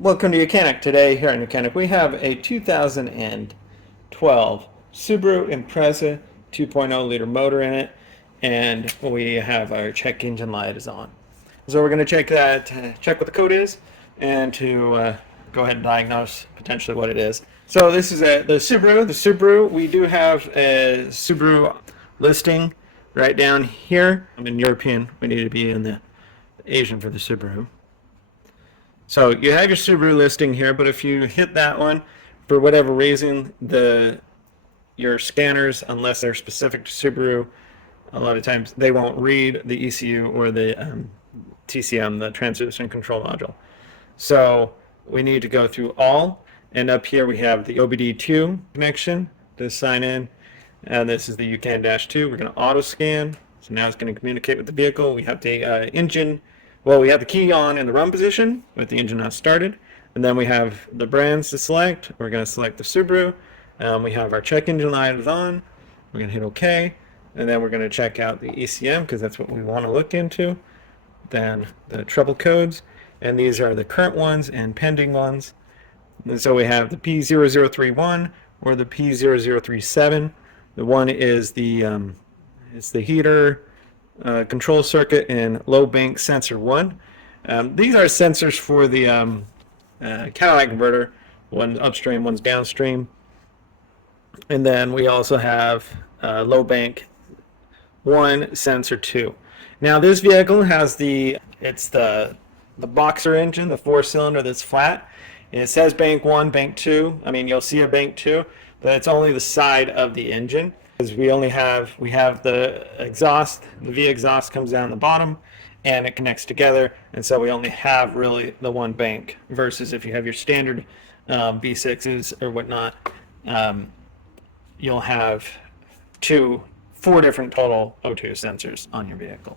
Welcome to YOUCANIC. Today here on YOUCANIC we have a 2012 Subaru Impreza 2.0 liter motor in it, and we have our check engine light is on. So we're going to check that, check what the code is, and to go ahead and diagnose potentially what it is. So this is the Subaru. The Subaru, we do have a Subaru listing right down here. I'm in European. We need to be in the Asian for the Subaru. So you have your Subaru listing here, but if you hit that one, for whatever reason, your scanners, unless they're specific to Subaru, a lot of times they won't read the ECU or the TCM, the transmission control module. So we need to go through all, and up here we have the OBD2 connection to sign in, and this is the UCAN-2. We're going to auto scan, so now it's going to communicate with the vehicle. We have the engine. Well, we have the key on in the run position with the engine not started, and then we have the brands to select. We're going to select the Subaru. We have our check engine light is on. We're going to hit OK, and then we're going to check out the ECM because that's what we want to look into. Then the trouble codes, and these are the current ones and pending ones. And so we have the P0031 or the P0037. The one is the heater. Control circuit and low bank sensor 1. These are sensors for the catalytic converter. One's upstream, one's downstream. And then we also have low bank 1, sensor 2. Now this vehicle has the boxer engine, the 4-cylinder that's flat. And it says bank 1, bank 2. I mean, you'll see a bank 2, but it's only the side of the engine. Because we have the exhaust, the V exhaust comes down the bottom and it connects together, and so we only have really the one bank, versus if you have your standard V6s or whatnot, you'll have 4 different total O2 sensors on your vehicle.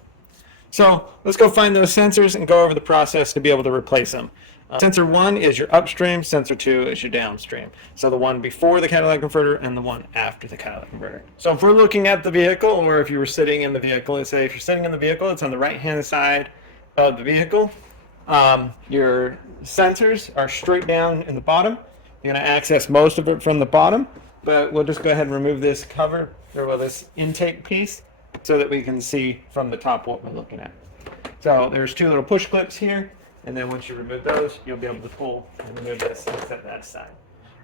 So let's go find those sensors and go over the process to be able to replace them. Sensor 1 is your upstream, sensor 2 is your downstream. So the one before the catalytic converter and the one after the catalytic converter. So if we're looking at the vehicle, or if you were sitting in the vehicle, let's say if you're sitting in the vehicle, it's on the right-hand side of the vehicle. Your sensors are straight down in the bottom. You're going to access most of it from the bottom, but we'll just go ahead and remove this cover, or this intake piece, so that we can see from the top what we're looking at. So there's 2 little push clips here. And then once you remove those, you'll be able to pull and remove this and set that aside.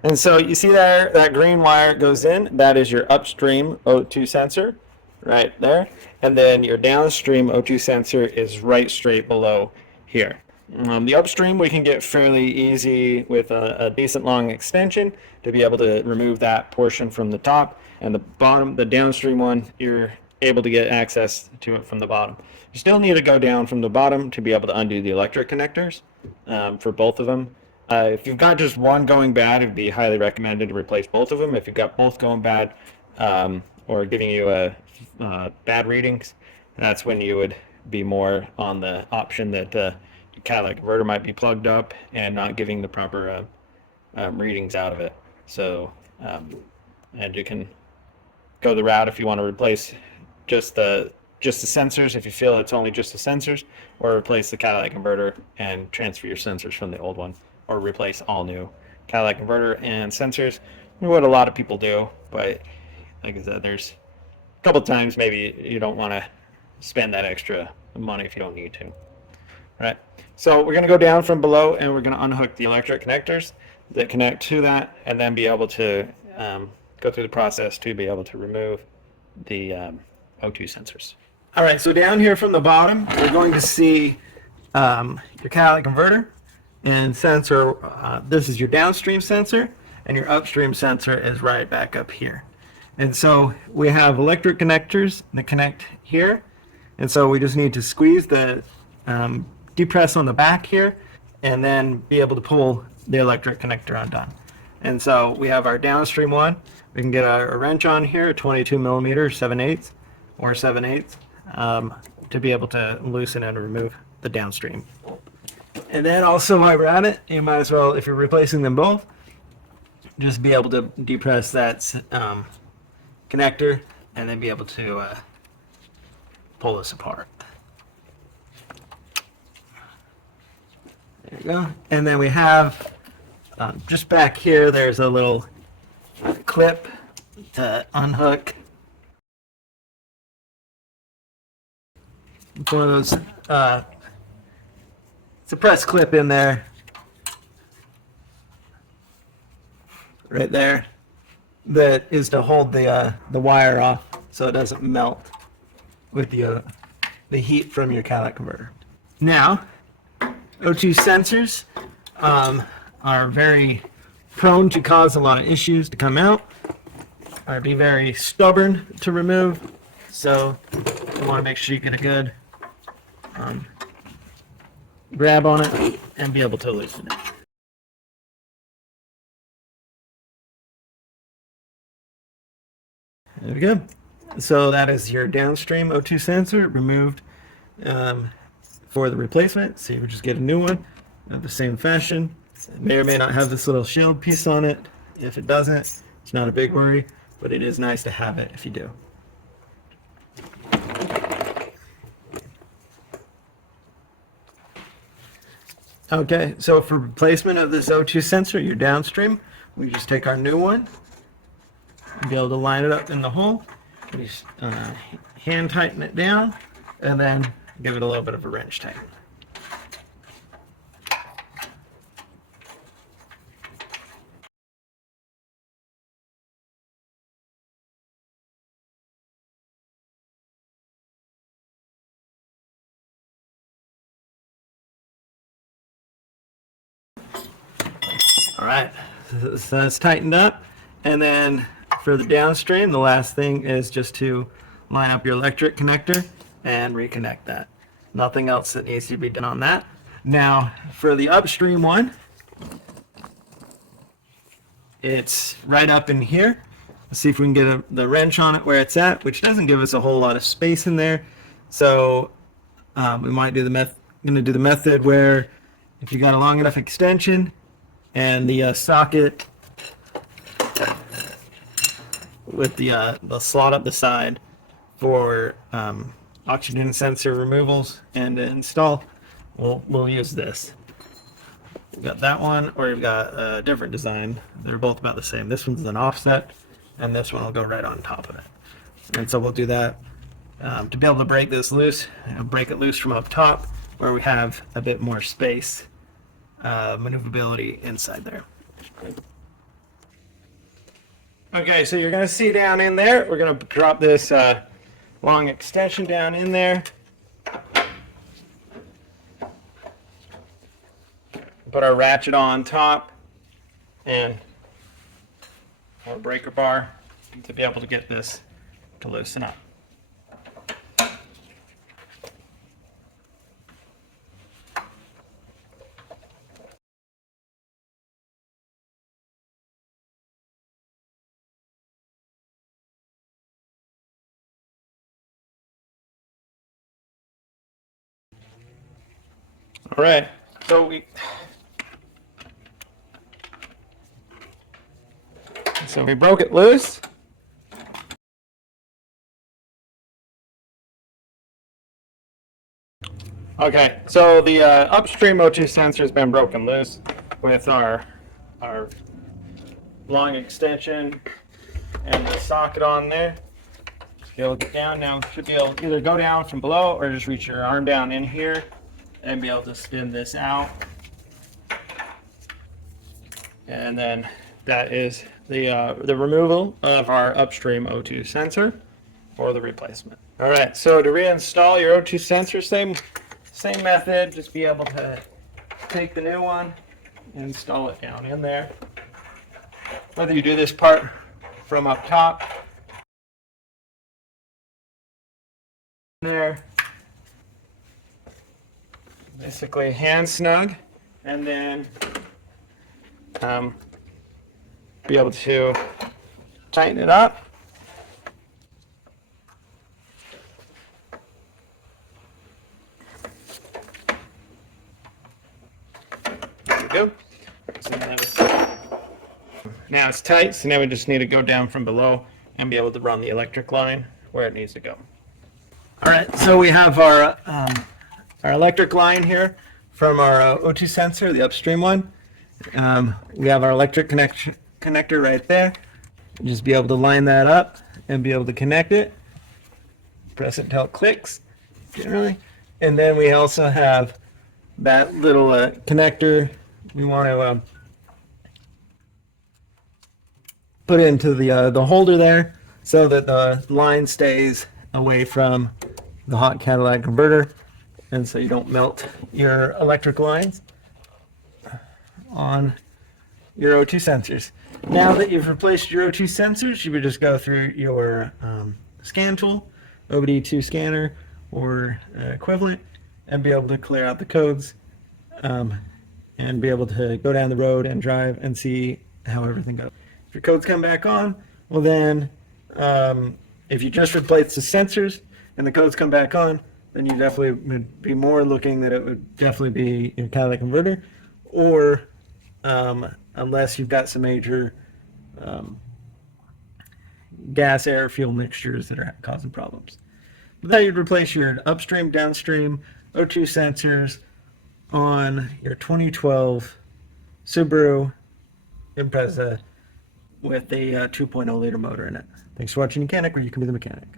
And so you see there, that green wire goes in. That is your upstream O2 sensor right there. And then your downstream O2 sensor is right straight below here. The upstream we can get fairly easy with a decent long extension to be able to remove that portion from the top. And the bottom, the downstream one, you're able to get access to it from the bottom. You still need to go down from the bottom to be able to undo the electric connectors for both of them. If you've got just one going bad, it'd be highly recommended to replace both of them. If you've got both going bad or giving you bad readings, that's when you would be more on the option that the catalytic converter might be plugged up and not giving the proper readings out of it. So, and you can go the route if you want to replace just the sensors, if you feel it's only just the sensors, or replace the catalytic converter and transfer your sensors from the old one, or replace all new catalytic converter and sensors. What a lot of people do, but like I said, there's a couple times maybe you don't want to spend that extra money if you don't need to. All right, so we're going to go down from below and we're going to unhook the electric connectors that connect to that, and then be able to go through the process to be able to remove the O2 sensors. All right, so down here from the bottom, we're going to see your catalytic converter and sensor. This is your downstream sensor, and your upstream sensor is right back up here. And so we have electric connectors that connect here, and so we just need to squeeze the depress on the back here, and then be able to pull the electric connector undone. And so we have our downstream one. We can get a wrench on here, 22 millimeter, 7/8 or 7/8, to be able to loosen and remove the downstream. And then also while we're at it, you might as well, if you're replacing them both, just be able to depress that connector and then be able to pull this apart. There you go. And then we have just back here, there's a little clip to unhook. It's one of those, it's a press clip in there, right there, that is to hold the wire off so it doesn't melt with the heat from your catalytic converter. Now, O2 sensors are very prone to cause a lot of issues to come out, or be very stubborn to remove. So you want to make sure you get a good grab on it and be able to loosen it. There we go. So that is your downstream O2 sensor removed for the replacement. So you would just get a new one of the same fashion. It may or may not have this little shield piece on it. If it doesn't, it's not a big worry, but it is nice to have it if you do. Okay, so for replacement of this O2 sensor, your downstream, we just take our new one, be able to line it up in the hole, we hand tighten it down, and then give it a little bit of a wrench tighten. All right, so that's tightened up. And then for the downstream, the last thing is just to line up your electric connector and reconnect that. Nothing else that needs to be done on that. Now, for the upstream one, it's right up in here. Let's see if we can get the wrench on it where it's at, which doesn't give us a whole lot of space in there. So we might do the method where if you got a long enough extension, and the socket with the slot up the side for oxygen sensor removals and to install, we'll use this. We've got that one, or you've got a different design. They're both about the same. This one's an offset, and this one will go right on top of it. And so we'll do that to be able to break this loose, break it loose from up top where we have a bit more space. Maneuverability inside there. Okay, so you're going to see down in there, we're going to drop this long extension down in there. Put our ratchet on top and our breaker bar to be able to get this to loosen up. All right, so we broke it loose. Okay, so the upstream O2 sensor has been broken loose with our long extension and the socket on there. Just be able to get down now. Should be able to either go down from below or just reach your arm down in here and be able to spin this out. And then that is the removal of our upstream O2 sensor for the replacement. All right, so to reinstall your O2 sensor, same method, just be able to take the new one and install it down in there. Whether you do this part from up top, there, basically hand snug, and then be able to tighten it up. There we go. So now it's tight, so now we just need to go down from below and be able to run the electric line where it needs to go. All right, so we have our electric line here from our O2 sensor, the upstream one. We have our electric connector right there. You just be able to line that up and be able to connect it. Press it until it clicks, generally. And then we also have that little connector we want to put into the holder there so that the line stays away from the hot catalytic converter, and so you don't melt your electric lines on your O2 sensors. Now that you've replaced your O2 sensors, you would just go through your scan tool, OBD2 scanner or equivalent, and be able to clear out the codes and be able to go down the road and drive and see how everything goes. If your codes come back on, well then, if you just replace the sensors and the codes come back on, then you definitely would be more looking that it would definitely be your catalytic converter, or unless you've got some major gas, air, fuel mixtures that are causing problems. But then you'd replace your upstream, downstream O2 sensors on your 2012 Subaru Impreza with a 2.0 liter motor in it. Thanks for watching YOUCANIC, where you can be the mechanic.